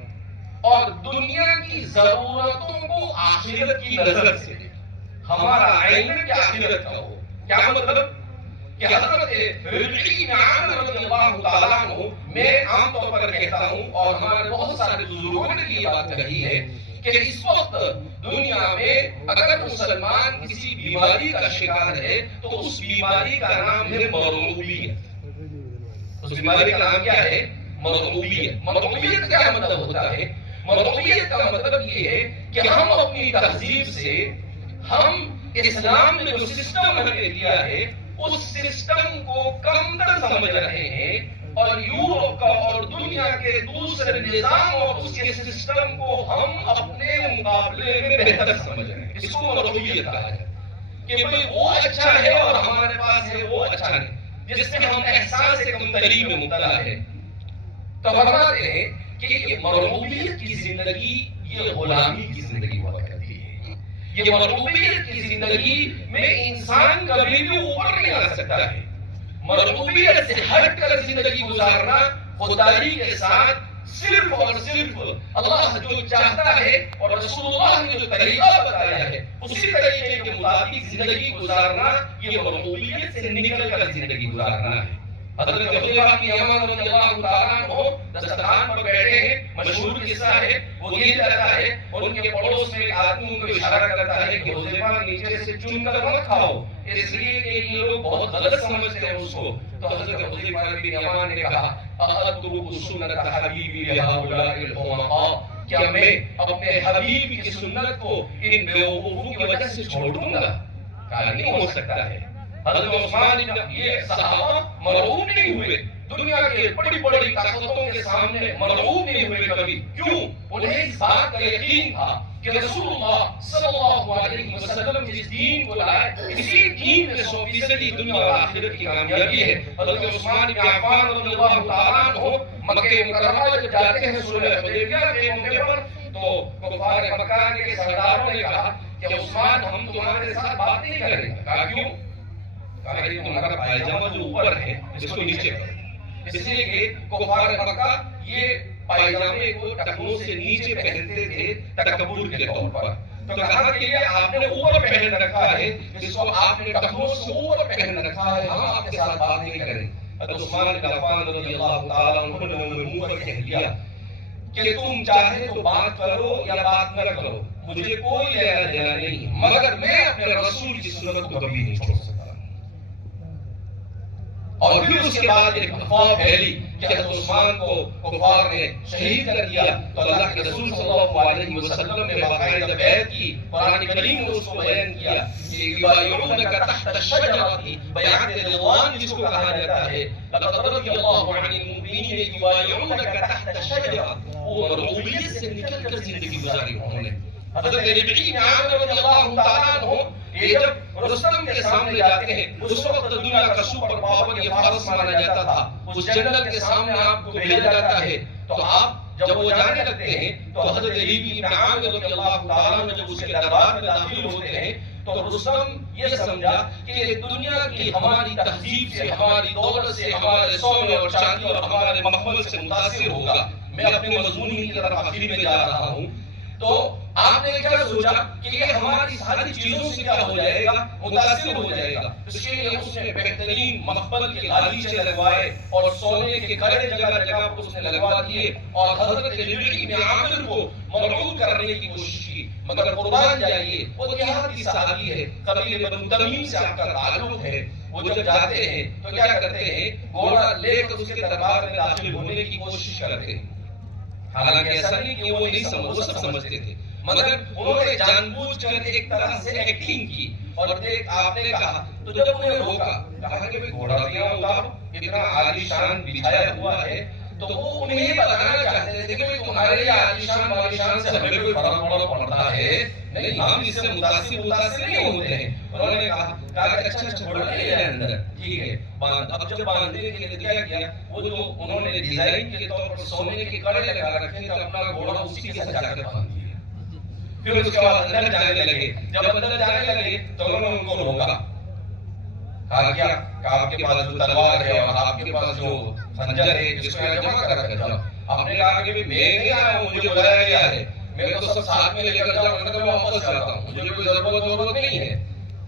اور دنیا کی ضرورتوں کو آخرت کی نظر سے، ہمارا عین کیا آخرت کا ہو۔ کیا مطلب کہ حضرت ربعی بن عامر رضی اللہ تعالیٰ عنہ، میں عام طور پر کہتا ہوں اور ہمارے بہت سارے بزرگوں نے یہ بات کہی ہے کہ اس وقت دنیا میں اگر مسلمان کسی بیماری کا شکار ہے تو اس بیماری کا نام ہے مرعوبیت۔ اس بیماری کا نام کیا ہے؟ مرعوبیت۔ مرعوبیت کیا مطلب ہوتا ہے؟ مرعوبیت کا مطلب یہ ہے کہ ہم اپنی تہذیب سے، ہم اسلام نے جو سسٹم ہمیں دیا ہے اس سسٹم کو کمتر سمجھ رہے ہیں، اور یورپ کا اور دنیا کے دوسرے نظام اور اس کے سسٹم کو ہم اپنے مقابلے میں بہتر سمجھ رہے ہیں۔ اس کو مرعوبیت کہا ہے کہ بھئی وہ اچھا ہے اور ہمارے پاس ہے وہ اچھا نہیں، جس سے ہم احساس کمتری میں مبتلا ہے۔ تو فرماتے ہیں کہ یہ مرعوبیت کی زندگی یہ غلامی کی زندگی ہوا کرتی ہے۔ یہ مرعوبیت کی زندگی میں انسان کبھی بھی اوپر نہیں آ سکتا ہے۔ مرعوبیت سے ہٹ کر زندگی گزارنا خودداری کے ساتھ صرف اور صرف اللہ جو چاہتا ہے اور رسول اللہ نے جو طریقہ بتایا ہے اسی طریقے کے مطابق زندگی گزارنا، یہ مرغوبیت سے نکل کر زندگی گزارنا ہے۔ حضرت حذیفہ بن یمان رضی اللہ تعالیٰ عنہ دسترخوان پر بیٹھے ہیں، مشہور قصہ ہے، وہ یہ کہتا ہے، ان کے پڑوس میں ایک آدمی ان کو اشارہ کرتا ہے کہ حذیفہ نیچے سے چن کر مت کھاؤ، اس لیے کہ یہ لوگ بہت غلط سمجھتے ہیں اس کو۔ تو حضرت حذیفہ بن یمان نے کہا اترک سنت حبیبی لہؤلاء الحمقاء، کیا میں اپنے حبیب کی سنت کو ان بیوقوفوں کی وجہ سے چھوڑ دوں گا؟ کہا نہیں ہو سکتا ہے۔ حضرت عثمان یہ صحابہ مرعوب نہیں ہوئے، دنیا کے بڑی بڑی طاقتوں کے سامنے مرعوب نہیں ہوئے کبھی۔ کیوں؟ انہیں اس بات کا یقین تھا کہ رسول اللہ صلی اللہ علیہ وسلم جس دین کو لائے، اسی دین میں 100% دنیا اور آخرت کی کامیابی ہے۔ حضرت عثمان بن عفان رضی اللہ تعالیٰ عنہ مکہ مکرمہ جب جاتے ہیں صلح حدیبیہ کے موقع پر، تو کفار مکہ کے سرداروں نے کہا کہ عثمان ہم تمہارے ساتھ بات نہیں کریں گے۔ کہا کیوں؟ کہا یہ تمہارا پائجامہ جو اوپر ہے اس کو نیچے کرو، اس لیے کہ کفار مکہ یہ پائجامے کو ٹخنوں سے نیچے پہنتے تھے تکبر کے طور پر۔ تو کہا کہ یہ آپ نے اوپر پہن رکھا ہے، اس کو آپ نے ٹخنوں سے اوپر پہن رکھا ہے، ہم آپ کے ساتھ بات نہیں کریں۔ حضرت عثمان بن عفان رضی اللہ تعالیٰ عنہ نے منہ پر کہہ دیا کہ تم چاہے تو بات کرو یا بات نہ کرو، مجھے کوئی لینا دینا نہیں، مگر میں اپنے رسول کی سنت کو کبھی نہیں چھوڑ سکتا۔ اور پھر اس کے بعد ایک افواہ پھیلی کہ حضرت عثمان کو کفار نے شہید کر دیا، تو اللہ کے رسول صلی اللہ علیہ وسلم نے باقاعدہ بیعت کی، قرآن کریم نے اس کو بیان کیا کہ یبایعونک تحت الشجرۃ، بیعت رضوان جس کو کہا جاتا ہے، لقد رضی اللہ عن المؤمنین یبایعونک تحت الشجرۃ، وہ مرعوبیت سے نکل کر زندگی گزاری انہوں نے۔ حضرت ربیعہ بن عامر رضی اللہ تعالیٰ عنہ یہ جب رستم کے سامنے جاتے ہیں، اس وقت دنیا کا سپر پاور یہ فارس مانا جاتا تھا، اس جنرل کے سامنے آپ کو بھیجا جاتا ہے، تو آپ جب وہ جانے لگتے ہیں تو حضرت ربیعہ بن عامر رضی اللہ تعالیٰ عنہ جب اس کے دربار میں داخل ہوتے ہیں تو رستم یہ سمجھا کہ دنیا کی ہماری تہذیب سے، ہماری دولت سے، ہمارے سونے اور چاندی اور ہمارے مخمل سے متاثر ہوگا، میں اپنے مضمون کی طرف آخری میں جا رہا ہوں۔ تو آپ نے کیا سوچا کہ یہ ہماری ساری چیزوں سے کیا ہو جائے گا، متاثر ہو جائے گا، اس کے لیے اس نے بہترین مخمل کے غالیچے لگوائے اور سونے کے کڑے جگہ جگہ پر اس نے لگوا دیے، اور حضرت ربیعہ بن عامر کو مرعوب کرنے کی کوشش کی۔ مگر قربان جائیے، وہ دیہاتی صحابی ہے، قبیلے بنو تمیم سے آپ کا تعلق ہے، وہ جب جاتے ہیں تو کیا کرتے ہیں، گھوڑا لے کر اس کے دربار میں داخل ہونے کی کوشش کرتے ہیں۔ حالانکہ ایسا نہیں کہ وہ نہیں وہ سب سمجھتے تھے، مگر انہوں نے جان بوجھ کر ایک طرح سے ایکٹنگ کی، اور دیکھ آپ نے کہا تو جب انہیں روکا، کہا کہ گھوڑا یہاں اتارو، اتنا عالی شان بچھایا ہوا ہے، تو وہ انہیں بتانا چاہتے تھے کہ تمہارے عالی شان والی شان سے ہمیں کوئی فرق پڑتا ہے نہیں، ہم اس سے متاثر نہیں ہوتے ہیں۔ انہوں نے کہا کہ اچھا گھوڑا لے جائے اندر، ٹھیک ہے باندھ۔ اب جب باندھنے کے لیے کیا کیا، وہ جو انہوں نے ڈیزائن کے طور پر سونے کے کڑے لگا رکھے تو اپنا گھوڑا اسی کے ساتھ جا کر باندھ دیا۔ پھر اس کے بعد اندر جانے لگے، جب اندر جانے لگے تو انہوں نے ان کو روکا، کہا کیا کہ آپ کے پاس جو تلوار ہے اور آپ کے پاس جو خنجر ہے جس کو جمع کر رکھا جاؤ۔ آپ نے کہا کہ میں نہیں آیا ہوں، مجھے بلایا گیا ہے، میں تو سب ساتھ میں لے کر جاؤں، میں واپس جاتا ہوں، مجھے کوئی ضرورت نہیں ہے۔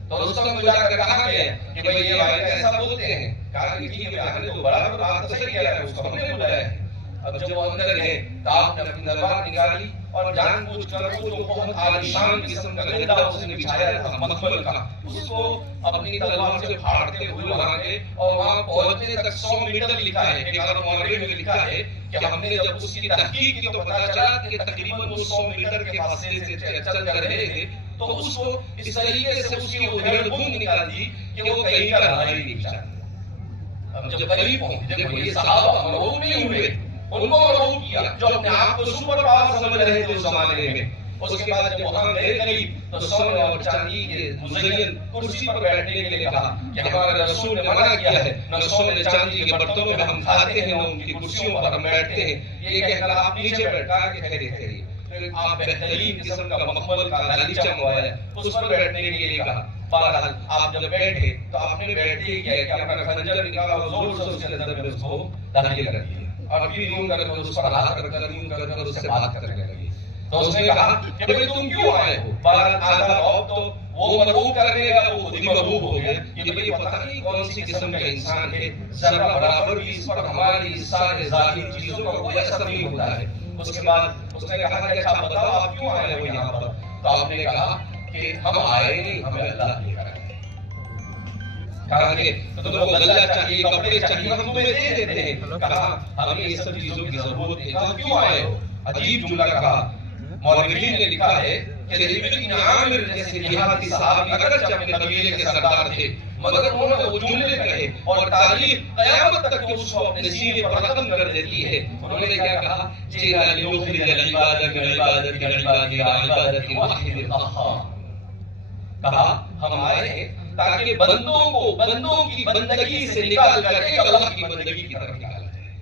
تو رستم کو جا کر کہا گیا کہ بھئی یہ بھائی ایسا بولتے ہیں، کہا کہ ٹھیک ہے ہم نے تو بڑا بات صحیح کیا ہے، اس کو ہم نے بلایا ہے۔ اب جب وہ اندر گئے تو آپ نے اپنی تلوار نکالی اور جان بوجھ کر وہ جو بہت عالی شان قسم کا گدا اس نے بچھایا تھا مخمل کا، اس کو اپنی تلوار سے پھاڑتے ہوئے وہاں گئے، اور وہاں پہنچنے تک 100 میٹر لکھا ہے، ایک عالم مولوی میں لکھا ہے کہ ہم نے جب اس کی تحقیق کی تو پتہ چلا کہ تقریباً وہ 100 میٹر کے فاصلے سے چل کر رہے تھے، تو اس کو اس طریقے سے اس کی ادھیڑ بھونگ نکال دی کہ وہ کہیں کا رہا ہی نہیں چاہتا۔ اب جب قریب پہنچے، دیکھو یہ صحابہ مرعوب نہیں ہوئے، ان کو مرعوب کیا جو اپنے آپ کو سپر پاور سمجھ رہے تھے اس زمانے میں۔ اس کے بعد جب وہاں گئے قریب تو سونے اور چاندی کے مزین کرسی پر بیٹھنے کے لیے کہا کہ ہمارے رسول نے منع کیا ہے، نہ سونے چاندی کے برتنوں میں ہم کھاتے ہیں، نہ ان کی کرسیوں پر ہم بیٹھتے ہیں، یہ کہہ کر آپ نیچے بیٹھا کہ ٹھہریے، پھر آپ بہترین قسم کا مخمل کا غالیچہ منگوایا، اس پر بیٹھنے کے لیے کہا۔ بہرحال آپ جب بیٹھے تو آپ نے بیٹھتے ہی کیا کہ اپنا خنجر نکالا اور زور سے اس کے اندر میں اس کو داخل کر دیا۔ اور پھر یوں کر کر اس پر ہاتھ رکھ کر یوں کر کر اس سے بات کرنے لگی. تو اس نے کہا کہ بھئی تم کیوں آئے ہو؟ بہرحال آدھا رعب تو وہ مرعوب کرنے لگا، وہ خود ہی مرعوب ہو گیا کہ بھئی پتہ نہیں کون سی قسم کا انسان ہے، ذرا برابر بھی اس پر ہماری سارے ظاہری چیزوں کا کوئی اثر نہیں ہوتا ہے. اس کے بعد اس نے کہا کہ اچھا بتاؤ آپ کیوں آئے ہو یہاں پر؟ تو آپ نے کہا کہ ہم آئے نہیں، ہمیں اللہ لے کر آئے. کہا کہ تم کو غلہ چاہیے، کپڑے چاہیے، ہم تمہیں دے دیتے ہیں. کہا ہمیں یہ سب چیزوں کی ضرورت ہے. کہا کیوں آئے ہو؟ عجیب جملہ کہا. مورخین نے لکھا ہے کہ ربیع بن عامر جیسے دیہاتی صحابی اگرچہ اپنے قبیلے کے سردار تھے مگر انہوں نے وہ جملے کہے اور تاریخ قیامت تک کے اس کو اپنے سینے پر رقم کر دیتی ہے. انہوں نے کیا کہا؟ جئنا لنخرج العباد من عبادت العباد الى عبادت الواحد القهار. کہا ہم آئے ہیں تاکہ بندوں کو بندوں کی بندگی سے نکال کر ایک اللہ کی بندگی کی طرف نکالا جائے.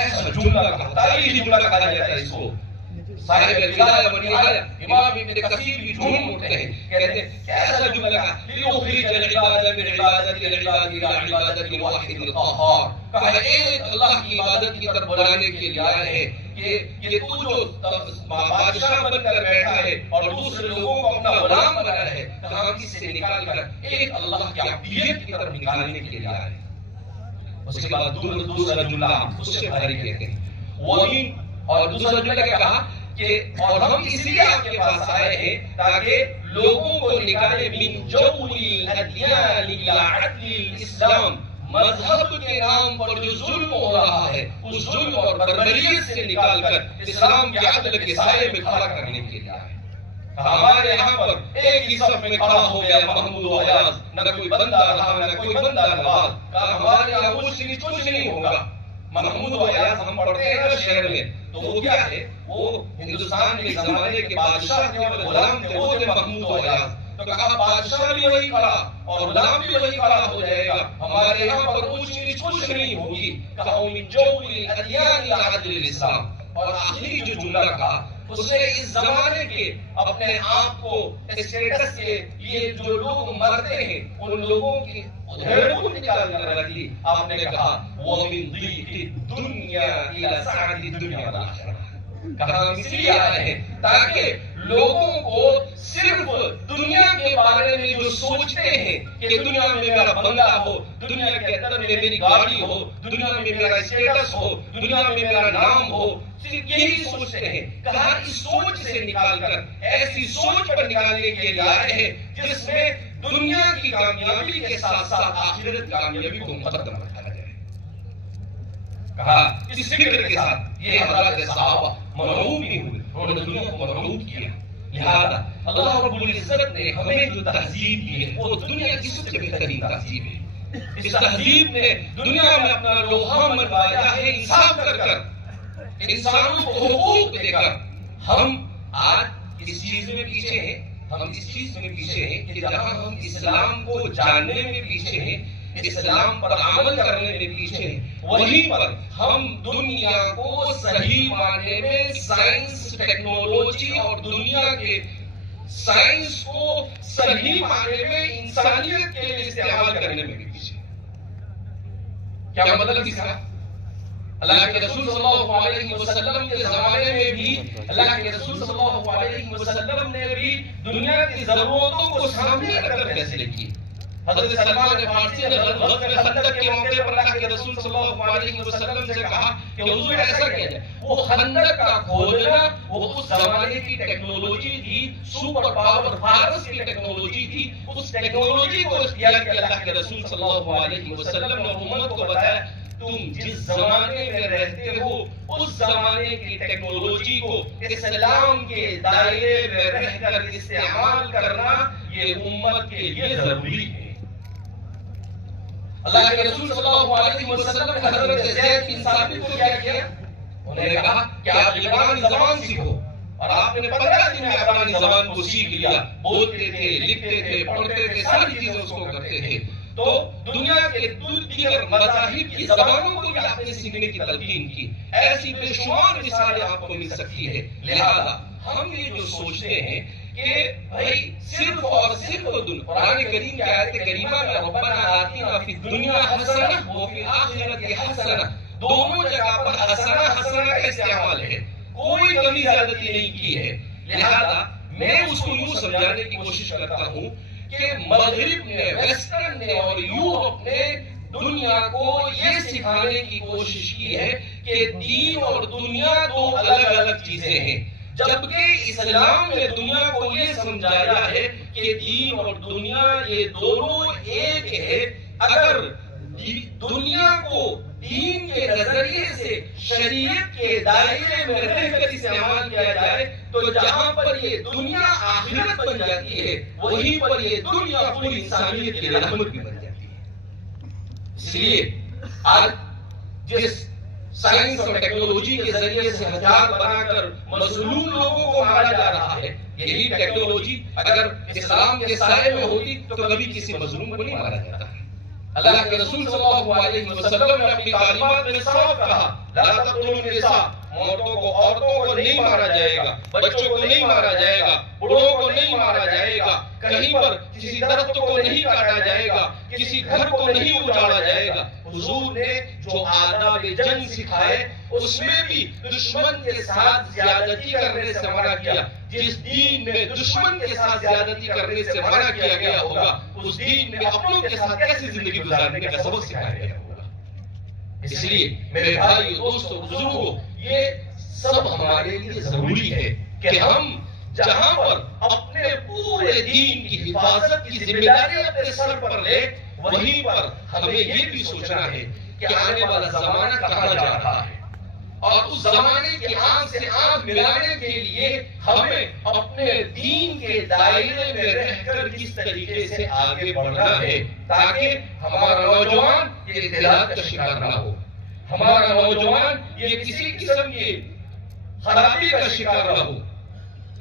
ایسا جملہ کہا، تاریخی جملہ کہا جاتا ہے اس کو. صاحب البدایہ والنہایہ امام ابن کثیر بھی جھوم اٹھتے ہیں، کہتے ہیں ایسا جملہ کہا لِنُخْرِجَ الْعِبَادَ مِنْ عِبَادَةِ الْعِبَادِ إِلَىٰ عِبَادَةِ الْوَاحِدِ الْقَهَّارِ. کہا ایک اللہ کی عبادت کی طرف بلانے کے لیے آئے ہیں کہ یہ تو جو بادشاہ بن کر بیٹھا ہے اور دوسرے لوگوں کو اپنا غلام بنایا ہے، کہاں کس سے نکال کر ایک اللہ کی عبدیت کی طرف نکالنے کے لیے آئے ہیں. اس کے بعد دوسرا جملہ اس سے بھاری کہتے ہیں وَمِن، اور دوسرا جملہ کیا کہا کہ اور ہم اس لیے آپ کے پاس آئے ہیں تاکہ لوگوں کو نکالے من جور الادیان الى عدل الاسلام، مذہب کے نام پر جو ظلم ہو رہا ہے اس ظلم اور بربریت سے نکال کر اسلام کے عدل کے سائے میں کھڑا کرنے کے لیے آئے. ہمارے یہاں پر ایک ہی صف میں کھڑا ہو گیا محمود و ایاز، نہ کوئی بندہ رہا نہ کوئی بندہ نواز. کہا ہمارے یہاں کچھ نہیں ہوگا. محمود و ایاز ہم پڑھتے ہیں نا شہر میں، تو وہ کیا ہے؟ وہ ہندوستان کے زمانے کے بادشاہ تھے اور غلام تھے، وہ تھے محمود و ایاز. تو کہا بادشاہ بھی وہی کھڑا اور غلام بھی وہی کھڑا ہو جائے گا، ہمارے یہاں پر اونچ نیچ کچھ نہیں ہوگی. کہا من جور الادیان الى عدل الاسلام. اور آخری جو جملہ کہا اس نے اس زمانے کے اپنے آپ کو اسٹیٹس کے یہ جو لوگ مرتے ہیں ان لوگوں کی ادھیڑ کو نکال کر رکھ لی. آپ نے کہا وَمِن ضِيقِ الدُّنْيَا إِلَى سَعَدِ الدُّنْيَا وَالْآخِرَةِ. کہا ہم اس لیے آئے ہیں تاکہ لوگوں کو صرف دنیا کے بارے میں جو سوچتے ہیں کہ دنیا میں میرا بنگلہ ہو، دنیا کے اندر میں میری گاڑی ہو، دنیا میں میرا اسٹیٹس ہو، دنیا میں میرا نام ہو، صرف یہی سوچتے ہیں. کہا اس سوچ سے نکال کر ایسی سوچ پر نکالنے کے لیے آئے ہیں جس میں دنیا کی کامیابی کے ساتھ ساتھ آخرت کامیابی کو مقدم رکھا جائے. کہا اس فکر کے ساتھ یہ حضرات صحابہ مرعوب نہیں ہوئے، انہوں نے دنیا کو مرعوب کیا. لہذا اللہ رب العزت نے ہمیں جو تہذیب دی ہے وہ دنیا کی سب سے بہترین تہذیب ہے. اس تہذیب نے دنیا میں اپنا لوہا منوایا ہے انصاف کر کر، انسانوں کو حقوق دے کر. ہم آج اس چیز میں پیچھے ہیں، ہم اس چیز میں پیچھے ہیں کہ جہاں ہم اسلام کو جاننے میں پیچھے ہیں، اسلام پر عمل کرنے میں پیچھے ہیں، وہیں پر ہم دنیا کو صحیح معنی میں سائنس ٹیکنالوجی اور دنیا کے سائنس کو صحیح معنی میں انسانیت کے لیے استعمال کرنے میں بھی پیچھے. کیا مطلب اس کا؟ اللہ کے رسول صلی اللہ علیہ وسلم کے زمانے میں بھی اللہ کے رسول صلی اللہ علیہ وسلم نے بھی دنیا کی ضرورتوں کو سامنے رکھ کر فیصلے کیے. حضرت سلمان فارسی نے غزوہ خندق کے موقع پر اللہ کے رسول صلی اللہ علیہ وسلم سے کہا کہ حضور ایسا کیا جائے. وہ خندق کا کھودنا وہ اس زمانے کی ٹیکنالوجی تھی، سپر پاور فارس کی ٹیکنالوجی تھی. اس ٹیکنالوجی کو اختیار کیا اللہ کے رسول صلی اللہ علیہ وسلم نے امت کو بتایا تم جس زمانے میں رہتے ہو اس زمانے کی ٹیکنالوجی کو اسلام کے دائرے میں رہ کر استعمال کرنا یہ امت کے لیے ضروری ہے. اللہ کے رسول صلی اللہ علیہ وسلم نے حضرت زید بن ثابت کو کیا کیا؟ انہوں نے کہا کہ آپ عبرانی زبان سیکھو، اور آپ نے 15 دن میں عبرانی زبان کو سیکھ لیا. بولتے تھے، لکھتے تھے، پڑھتے تھے، ساری چیزیں اس کو کرتے تھے. تو دنیا کے دیگر مذاہب کی زبانوں کو بھی آپ نے سیکھنے کی تلقین کی. ایسی بے شمار مثالیں آپ کو مل سکتی ہے. لہذا ہم یہ جو سوچتے ہیں کہ بھائی صرف اور صرف قرآن کریم کی آیت کریمہ میں ربنا آتنا فی الدنیا حسنہ وفی الآخرۃ حسنہ، دونوں جگہ پر حسنا حسنا کا استعمال ہے، کوئی کمی زیادتی نہیں کی ہے. لہذا میں اس کو یوں سمجھانے کی کوشش کرتا ہوں کہ مغرب نے، ویسٹرن نے اور یورپ نے دنیا کو یہ سکھانے کی کوشش کی ہے کہ دین اور دنیا دو الگ الگ چیزیں ہیں، جبکہ اسلام نے دنیا کو یہ سمجھایا ہے کہ دین اور دنیا یہ دونوں ایک ہے. اگر دنیا کو دین کے نظریے سے شریعت کے دائرے میں رہ کر استعمال کیا جائے تو جہاں پر یہ دنیا آخرت بن جاتی ہے وہیں پر یہ دنیا پوری انسانیت کی رحمت بھی بن جاتی ہے. اس لیے آج جس سائنس اور ٹیکنالوجی کے ذریعے سے ہتھیار بنا کر مظلوم لوگوں کو مارا جا رہا ہے، یہی ٹیکنالوجی اگر اسلام کے سائے میں ہوتی تو کبھی کسی مظلوم کو نہیں مارا جاتا. اللہ کے رسول صلی اللہ علیہ وسلم نے اپنی تعلیمات میں صاف کہا، لا تقتلوا النساء، عورتوں کو نہیں مارا جائے گا، بچوں کو نہیں مارا جائے گا، بوڑھوں کو نہیں مارا جائے گا، کہیں پر کسی درخت کو نہیں کاٹا جائے گا، کسی گھر کو نہیں اجاڑا جائے گا. حضور نے جو آداب جنگ سکھائے اس میں بھی دشمن کے ساتھ زیادتی کرنے سے منع کیا. جس دین میں دشمن کے ساتھ زیادتی کرنے سے منع کیا گیا ہوگا اس دین میں اپنوں کے ساتھ کیسے زندگی گزارنے کا سبق سکھایا گیا ہوگا. اس لیے میرے بھائی دوستو بزرگوں، یہ سب ہمارے لیے ضروری ہے کہ ہم جہاں پر اپنے پورے دین کی حفاظت کی ذمہ داری اپنے سر پر لے، وہیں پر ہمیں یہ بھی سوچنا ہے کہ آنے والا زمانہ کہاں جا رہا ہے، اور اس زمانے کی آنکھ سے آنکھ ملانے کے لیے ہمیں اپنے دین کے دائرے میں رہ کر کس طریقے سے آگے بڑھنا ہے تاکہ ہمارا نوجوان یہ اختلاط کا شکار نہ ہو، ہمارا نوجوان یہ کسی قسم کی خرابی کا شکار نہ ہو.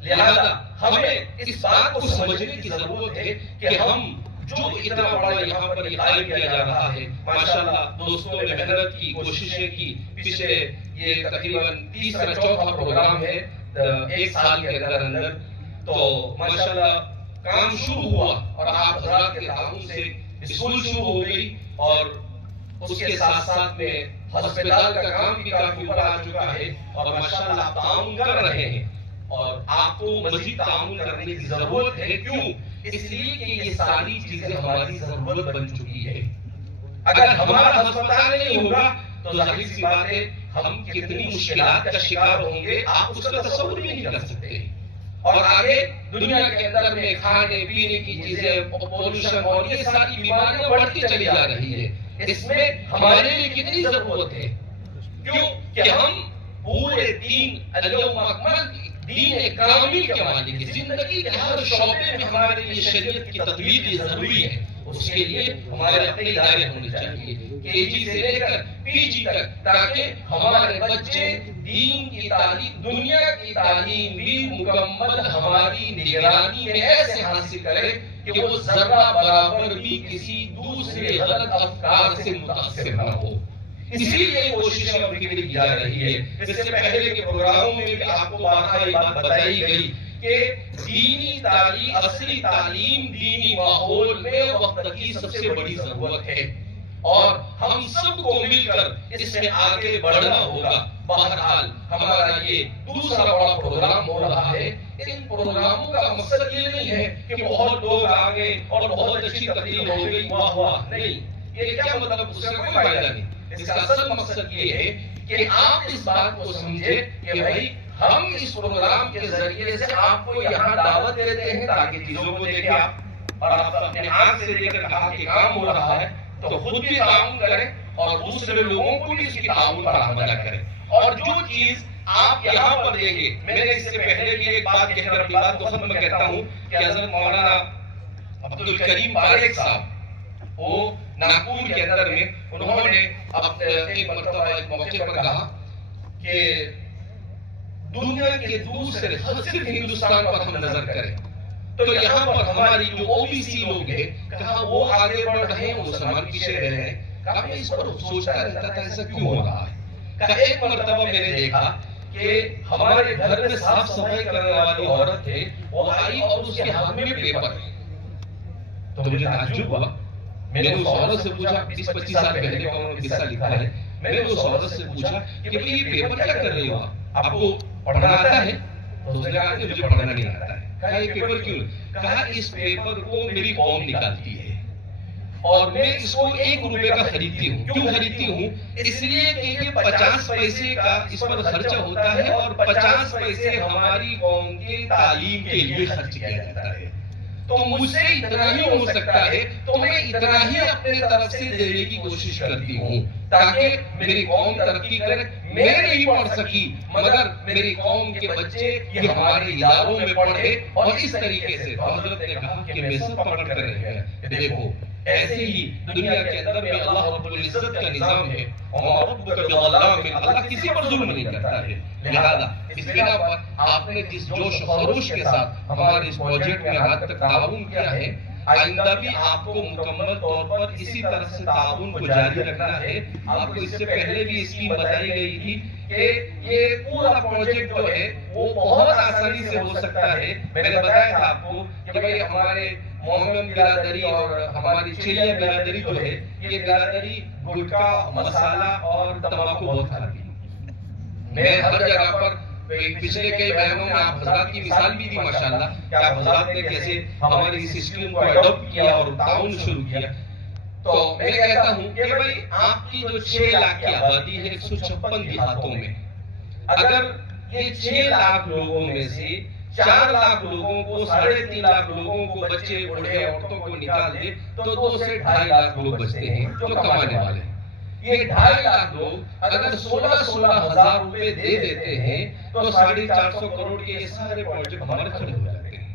لہذا ہمیں اس بات کو سمجھنے کی ضرورت ہے کہ ہم جو اتنا بڑا یہاں پر قائم کیا جا رہا ہے، ماشاءاللہ دوستوں نے محنت کی، کوششیں کی. پچھلے یہ تقریباً تیسرا چوتھا پروگرام ہے ایک سال کے اندر، تو ماشاءاللہ کام شروع ہوا اور آپ حضرات کے تعاون سے اسکول شروع ہو گئی، اور اس کے ساتھ ساتھ میں ہسپتال کا کام بھی کافی اوپر آ چکا ہے، اور ماشاءاللہ آپ تعاون کر رہے ہیں اور آپ کو مزید تعاون کرنے کی ضرورت ہے. کیوں؟ اس لیے کہ یہ ساری چیزیں ہماری ضرورت بن چکی ہے. اگر ہمارا ہسپتال نہیں ہوگا تو ظاہر سی بات ہے ہم کتنی مشکلات کا شکار ہوں گے آپ اس کا تصور بھی نہیں کر سکتے. اور آگے دنیا کے اندر میں کھانے پینے کی چیزیں، پولوشن اور یہ ساری بیماریاں بڑھتی چلی جا رہی ہے. اس میں ہمارے لیے کتنی ضرورت ہے؟ کیوں کہ ہم پورے دین الیوم اکملت دین کامل کے مالک ہیں. زندگی کے ہر شعبے میں ہمارے لیے شریعت کی تطبیق ضروری ہے. اس کے لیے ہمارے اپنے ادارے ہونے چاہیے KG سے لے کر PG تک، تاکہ ہمارے بچے دین کی تعلیم، دنیا کی تعلیم بھی مکمل ہماری نگرانی میں ایسے حاصل کرے کہ وہ ذرہ برابر بھی کسی دوسرے غلط افکار سے متاثر نہ ہو. اسی لیے کوششیں اور فکر کی جا رہی ہے. اس سے پہلے کے پروگراموں میں بھی آپ کو بارہا یہ بات بتائی گئی کہ دینی تعلیم، اصلی تعلیم دینی ماحول میں وقت کی سب سے بڑی ضرورت ہے، اور ہم سب کو مل کر اس میں آگے بڑھنا ہوگا. بہرحال ہمارا یہ دوسرا بڑا پروگرام ہو رہا ہے. ان پروگراموں کا مقصد یہ نہیں ہے کہ بہت لوگ آ گئے اور بہت اچھی تقریر ہو گئی، واہ واہ، نہیں. یہ کیا مطلب؟ اس کا کوئی فائدہ نہیں. اس کا اصل مقصد یہ ہے کہ آپ اس بات کو سمجھے کہ بھائی ہم اس پروگرام کے ذریعے سے آپ کو یہاں دعوت دیتے ہیں تاکہ چیزوں کو دیکھیں آپ، اور آپ اپنے آنکھ سے دیکھ کر کہا کہ کام ہو رہا ہے تو خود بھی تعاون کریں اور دوسرے لوگوں کو بھی اس کی تعاون فراہم کریں. اور جو چیز آپ یہاں پر دیکھیں، میں نے اس سے پہلے بھی ایک بات کہہ کر اپنی بات کو ختم کرتا ہوں کہ حضرت مولانا عبدالکریم بارک صاحب وہ ناگپور کے اندر میں انہوں نے ایک مرتبہ ایک موقع پر کہا کہ دنیا کے دوسرے صرف ہندوستان پر ہم نظر کریں تو یہاں پر ہماری جو OBC لوگ ہیں، کہا وہ آگے بڑھ رہے ہیں، مسلمان پیچھے رہ رہے ہیں. کہا میں اس پر سوچتا رہتا تھا ایسا کیوں ہو رہا ہے. کہا ایک مرتبہ میں نے دیکھا کہ ہمارے گھر میں صاف صفائی کرنے والی عورت ہے، وہ آئی اور اس کے ہاتھ میں پیپر ہے. تو مجھے تعجب ہوا. میں نے اس عورت سے پوچھا 20-25 سال پہلے کا انہوں نے قصہ لکھا ہے میں نے اس عورت سے پوچھا کہ بھئی یہ پیپر کیا کر رہی ہو آپ کو پڑھنا آتا ہے؟ تو اس نے کہا کہ مجھے پڑھنا نہیں آتا ہے. کہا یہ پیپر کیوں؟ کہا اس پیپر کو میری قوم نکالتی ہے اور میں اس کو 1 روپے کا خریدتی ہوں. کیوں خریدتی ہوں؟ اس لیے کہ یہ 50 پیسے کا اس پر خرچہ ہوتا ہے اور 50 پیسے ہماری قوم کے تعلیم کے لیے خرچ کیا جاتا ہے. تو مجھ سے اتنا ہی ہو سکتا ہے تو میں اتنا ہی اپنے طرف سے دینے کی کوشش کرتی ہوں تاکہ میری قوم ترقی کرے. میں نہیں پڑھ سکی مگر میری قوم کے بچے یہ ہمارے اداروں میں پڑھے. اور اس طریقے سے حضرت نے کہا کہ میں سب پکڑ کر رہ گیا. دیکھو ایسے ہی دنیا کے اندر میں اللہ رب العزت کا نظام ہے اور ربک بظلام اللہ کسی پر ظلم نہیں کرتا ہے. لہذا اس بنا پر آپ نے جس جوش و خروش کے ساتھ ہمارے اس پروجیکٹ میں آج تک تعاون کیا ہے آئندہ بھی آپ کو مکمل طور پر اسی طرح سے تعاون کو جاری رکھنا ہے. آپ کو اس سے پہلے بھی اسکیم بتائی گئی تھی کہ یہ پورا پروجیکٹ جو ہے وہ بہت آسانی سے ہو سکتا ہے. میں نے بتایا تھا آپ کو کہ بھئی ہمارے مومن برادری اور ہماری چیلیا برادری جو ہے یہ برادری گٹکا مسالہ اور تمباکو بہت کھاتی ہے. میں ہر جگہ پر پچھلے کئی بہنوں میں آپ حضرات کی مثال بھی دی ماشاءاللہ کہ آپ حضرات نے کیسے ہماری اس اسکیم کو ایڈاپٹ کیا اور تعاون شروع کیا. تو میں کہتا ہوں کہ بھئی آپ کی جو 6 لاکھ کی آبادی ہے 156 دیہاتوں میں اگر یہ 6 لاکھ لوگوں میں سے 4 لاکھ لوگوں کو 3.5 لاکھ لوگوں کو بچے بوڑھے عورتوں کو نکال دے تو 2 سے 2.5 لاکھ لوگ بچتے ہیں جو کمانے والے ہیں. یہ 2.5 لاکھ لوگ اگر 16 ہزار روپے دے دیتے ہیں تو 450 کروڑ کے یہ سارے پروجیکٹ ہمارے کھڑے ہو جاتے ہیں.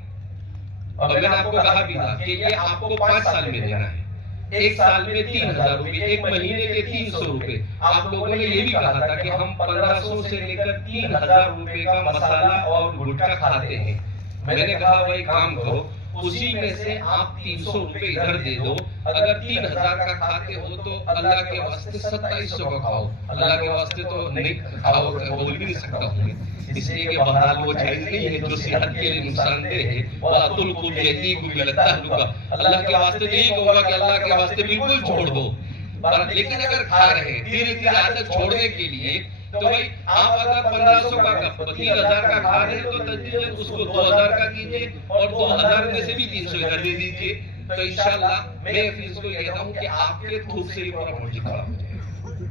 اور میں نے آپ کو کہا بھی تھا کہ یہ آپ کو 5 سال میں دینا ہے. 1 سال میں 3,000 روپے 1 مہینے کے 300 روپے. آپ لوگوں نے یہ بھی کہا تھا کہ ہم 1500 سے لے کر 3,000 روپے کا مسالہ اور گٹکا کھاتے ہیں. میں نے کہا بھائی کام کرو اسی میں سے آپ 300 روپے ادھر دے دو. اگر 3,000 کا کھاتے ہو تو اللہ کے واسطے 2700 کا کھاؤ. اللہ کے واسطے تو نہیں کھاؤ بول بھی نہیں سکتا ہوں اس لیے کہ بہرحال وہ جائز نہیں ہے جو صحت کے لیے نقصان دہ ہے. وَلَا تُلْقُوا بِأَيْدِيكُمْ إِلَى التَّهْلُكَةِ اللہ کے واسطے نہیں کہوں گا کہ اللہ کے واسطے بالکل چھوڑ دو. لیکن اگر کھا رہے ہیں دھیرے دھیرے عادت چھوڑنے کے لیے تو بھائی آپ اگر 1500 کا 3,000 کا کھا رہے ہیں تو تدریجاً اس کو 2,000 کا کیجئے اور 2,000 میں سے بھی 300 ادھر دے دیجئے. تو انشاءاللہ میں اس کو کہتا ہوں کہ آپ کے تھوک سے ہی پورا پروجیکٹ کھڑا ہو جائے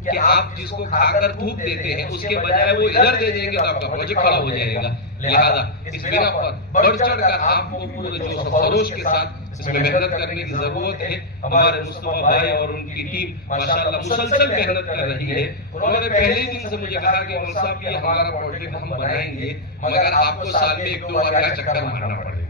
کہ آپ جس کو کھا کر تھوک دیتے ہیں اس کے بجائے وہ ادھر دے دیں گے تو آپ کا پروجیکٹ کھڑا ہو جائے گا. لہذا اس بنا پر بڑھ چڑھ کر آپ کو پورے جوش و خروش کے ساتھ اس میں محنت کرنے کی ضرورت ہے. ہمارے مصطفیٰ بھائی اور ان کی ٹیم ماشاءاللہ مسلسل محنت کر رہی ہے. انہوں نے پہلے دن سے مجھے کہا کہ مولانا صاحب یہ ہمارا پروجیکٹ ہم بنائیں گے مگر آپ کو سال میں 1-2 بار کا چکر مارنا پڑے گا.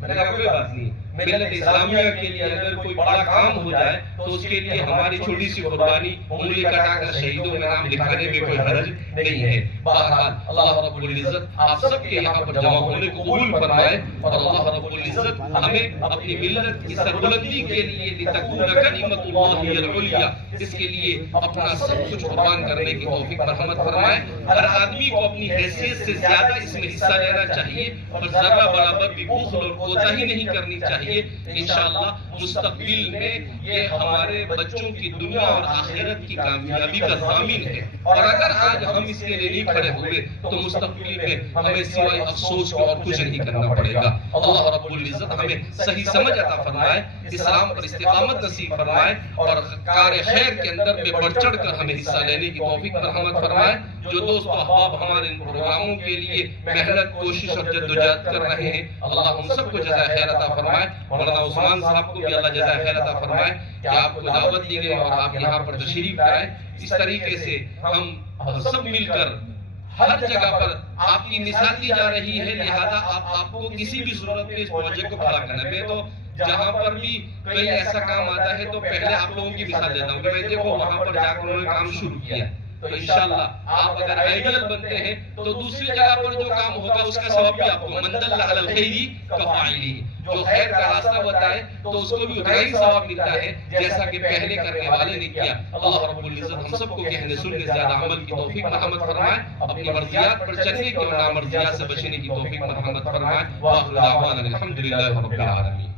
میں نے کہا کوئی بات نہیں. ملت اسلامیہ کے لیے اگر کوئی بڑا کام ہو جائے تو اس کے لیے ہماری چھوٹی سی قربانی انگلی کٹا کر شہیدوں میں نام لکھانے میں کوئی حرج نہیں ہے. بہرحال اللہ رب العزت آپ سب کے یہاں پر جمع ہونے کو قبول فرمائے اور اللہ رب العزت ہمیں اپنی ملت کی سربلندی کے لیے لتکون کلمۃ اللہ ہی العلیٰ اس کے لیے اپنا سب کچھ قربان کرنے کی توفیق مرحمت فرمائے. ہر آدمی کو اپنی حیثیت سے زیادہ اس میں حصہ لینا چاہیے اور ذرہ برابر بھی بخل اور کوتاہی نہیں کرنی چاہیے. انشاءاللہ مستقبل میں یہ ہمارے بچوں کی دنیا اور آخرت کی کامیابی کا ضامن ہے. اور اگر آج ہم اس کے لیے نہیں کھڑے ہوئے تو مستقبل میں ہمیں سوائے افسوس کے اور کچھ نہیں کرنا پڑے گا. اللہ رب العزت ہمیں صحیح سمجھ عطا فرمائے, اسلام پر استقامت نصیب فرمائے اور کار خیر کے اندر میں بڑھ چڑھ کر ہمیں حصہ لینے کی توفیق مرحمت فرمائے. جو دوست و احباب ہمارے ان پروگراموں کے لیے محنت کوشش اور جدوجہد کر رہے ہیں اللہ ہم سب کو جزائے خیر عطا فرمائے. مولانا عثمان صاحب کو بھی اللہ جزائے خیر عطا فرمائے کہ آپ کو دعوت دی گئی اور آپ یہاں پر تشریف لائے. اس طریقے سے ہم سب مل کر ہر جگہ پر آپ کی مثال دی جا رہی ہے. لہذا آپ کو کسی بھی صورت میں اس پروجیکٹ کو کھڑا کرنا ہے. میں تو جہاں پر بھی کہیں ایسا کام آتا ہے تو پہلے آپ لوگوں کی مثال دیتا ہوں کہ میں دیکھو وہاں پر جا کر انہوں نے کام شروع کیا. تو انشاءاللہ آپ اگر آئیڈیل بنتے ہیں تو دوسری جگہ پر جو کام ہوگا اس کا ثواب بھی آپ کو من دل علی الخیر کفاعلہ جو خیر کا راستہ بتائے تو اس کو بھی اتنا ہی ثواب ملتا ہے جیسا کہ پہلے کرنے والے نے کیا. اللہ رب العزت ہم سب کو کہنے سننے زیادہ عمل کی توفیق مرحمت فرمائے, اپنی مرضیات پر چلنے کی اور نامرضیات سے بچنے کی توفیق مرحمت فرمائے. وآخر دعوانا الحمدللہ رب العالمین.